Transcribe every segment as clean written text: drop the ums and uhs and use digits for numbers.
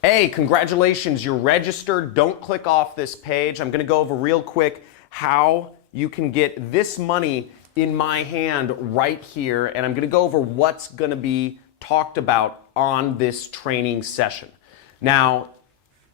Hey, congratulations, you're registered. Don't click off this page. I'm gonna go over real quick how you can get this money in my hand right here, and I'm gonna go over what's gonna be talked about on this training session. Now,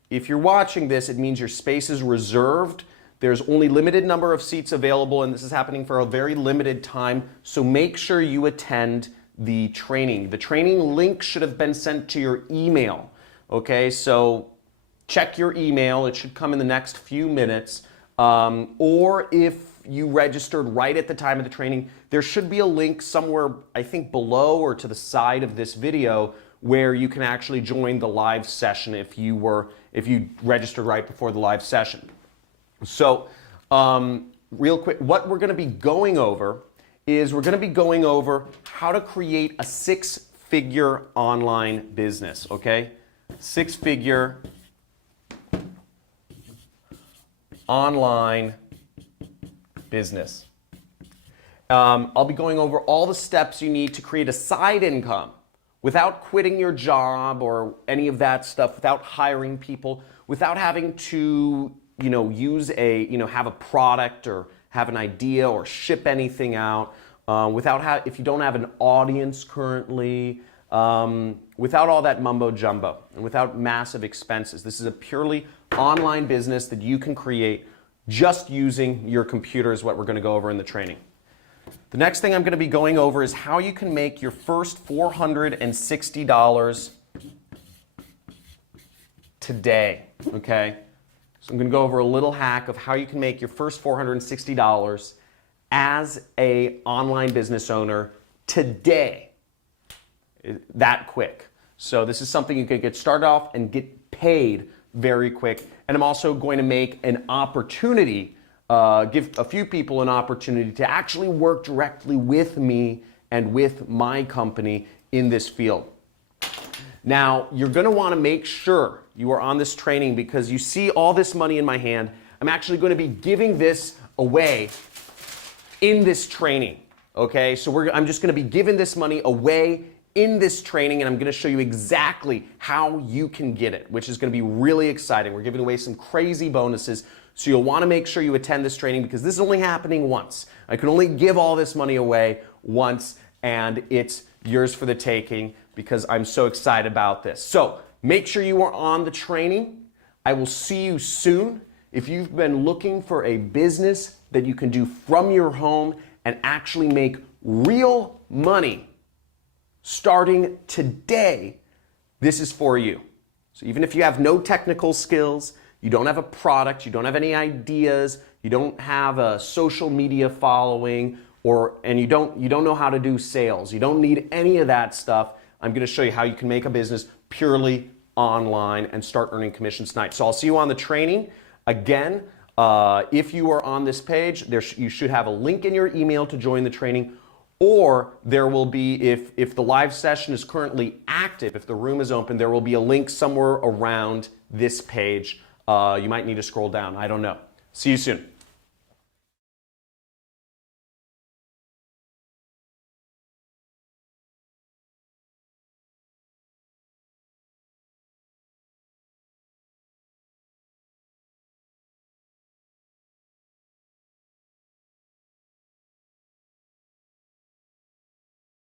if you're watching this, it means your space is reserved. There's only limited number of seats available, and this is happening for a very limited time, so make sure you attend the training. The training link should have been sent to your email. Okay, so check your email. It should come in the next few minutes. Or if you registered right at the time of the training, there should be a link somewhere, I think below or to the side of this video, where you can actually join the live session if you registered right before the live session. So real quick, what we're going to be going over is we're going to be going over how to create a six-figure online business, okay? Six-figure online business. I'll be going over all the steps you need to create a side income without quitting your job or any of that stuff, without hiring people, without having to, have a product or have an idea or ship anything out, if you don't have an audience currently, without all that mumbo jumbo and without massive expenses. This is a purely online business that you can create just using your computer is what we're going to go over in the training. The next thing I'm going to be going over is how you can make your first $460 today, okay? So I'm going to go over a little hack of how you can make your first $460 as an online business owner today. That quick. So this is something you can get started off and get paid very quick. And I'm also going to make an opportunity, give a few people an opportunity to actually work directly with me and with my company in this field. Now, you're going to want to make sure you are on this training because you see all this money in my hand. I'm actually going to be giving this away in this training. Okay, so I'm just going to be giving this money away in this training, and I'm going to show you exactly how you can get it, which is going to be really exciting. We're giving away some crazy bonuses, so you'll want to make sure you attend this training because this is only happening once. I can only give all this money away once, and it's yours for the taking because I'm so excited about this. So make sure you are on the training. I will see you soon. If you've been looking for a business that you can do from your home and actually make real money starting today, this is for you. So even if you have no technical skills, you don't have a product, you don't have any ideas, you don't have a social media following, and you don't know how to do sales, you don't need any of that stuff, I'm going to show you how you can make a business purely online and start earning commissions tonight. So I'll see you on the training. Again, if you are on this page, you should have a link in your email to join the training. Or there will be, if the live session is currently active, if the room is open, there will be a link somewhere around this page. You might need to scroll down. I don't know. See you soon.